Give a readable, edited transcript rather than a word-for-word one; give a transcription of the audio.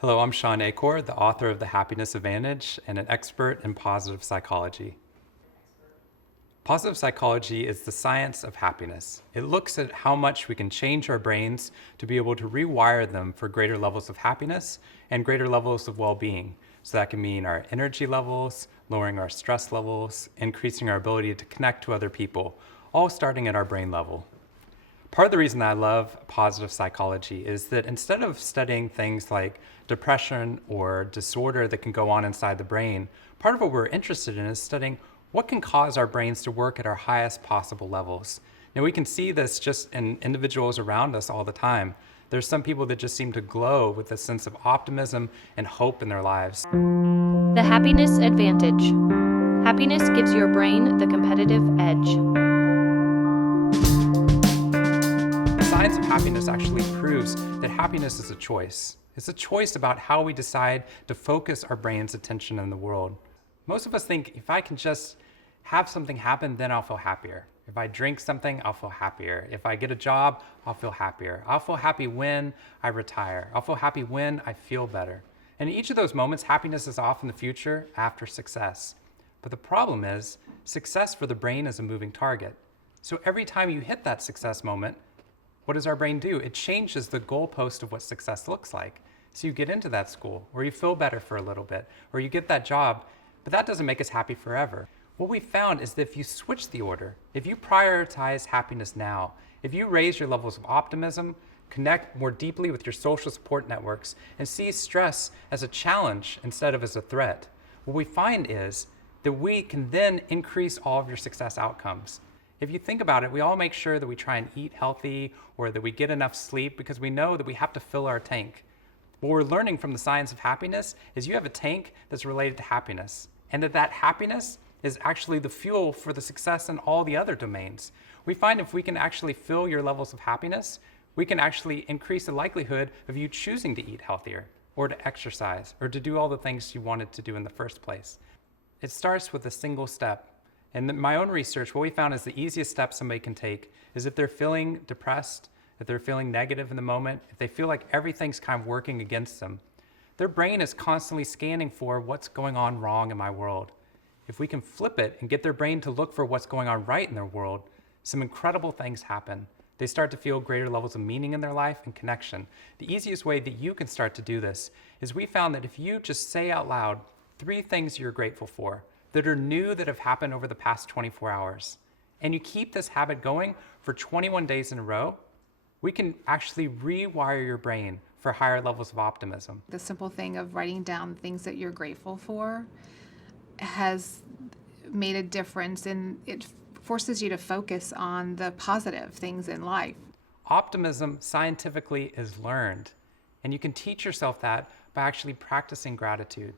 Hello, I'm Sean Acor, the author of The Happiness Advantage and an expert in positive psychology. Positive psychology is the science of happiness. It looks at how much we can change our brains to be able to rewire them for greater levels of happiness and greater levels of well-being. So that can mean our energy levels, lowering our stress levels, increasing our ability to connect to other people, all starting at our brain level. Part of the reason I love positive psychology is that instead of studying things like depression or disorder that can go on inside the brain, part of what we're interested in is studying what can cause our brains to work at our highest possible levels. Now, we can see this just in individuals around us all the time. There's some people that just seem to glow with a sense of optimism and hope in their lives. The Happiness Advantage. Happiness gives your brain the competitive edge. Science of happiness actually proves that happiness is a choice. It's a choice about how we decide to focus our brain's attention in the world. Most of us think if I can just have something happen, then I'll feel happier. If I drink something, I'll feel happier. If I get a job, I'll feel happier. I'll feel happy when I retire. I'll feel happy when I feel better. And in each of those moments, happiness is off in the future after success. But the problem is, success for the brain is a moving target. So every time you hit that success moment, what does our brain do? It changes the goalpost of what success looks like. So you get into that school, or you feel better for a little bit, or you get that job, but that doesn't make us happy forever. What we found is that if you switch the order, if you prioritize happiness now, if you raise your levels of optimism, connect more deeply with your social support networks, and see stress as a challenge instead of as a threat, what we find is that we can then increase all of your success outcomes. If you think about it, we all make sure that we try and eat healthy or that we get enough sleep because we know that we have to fill our tank. What we're learning from the science of happiness is you have a tank that's related to happiness, and that happiness is actually the fuel for the success in all the other domains. We find if we can actually fill your levels of happiness, we can actually increase the likelihood of you choosing to eat healthier or to exercise or to do all the things you wanted to do in the first place. It starts with a single step. And in my own research, what we found is the easiest step somebody can take is if they're feeling depressed, if they're feeling negative in the moment, if they feel like everything's kind of working against them, their brain is constantly scanning for what's going on wrong in my world. If we can flip it and get their brain to look for what's going on right in their world, some incredible things happen. They start to feel greater levels of meaning in their life and connection. The easiest way that you can start to do this is we found that if you just say out loud 3 things you're grateful for, that are new that have happened over the past 24 hours. And you keep this habit going for 21 days in a row, we can actually rewire your brain for higher levels of optimism. The simple thing of writing down things that you're grateful for has made a difference, and it forces you to focus on the positive things in life. Optimism scientifically is learned, and you can teach yourself that by actually practicing gratitude.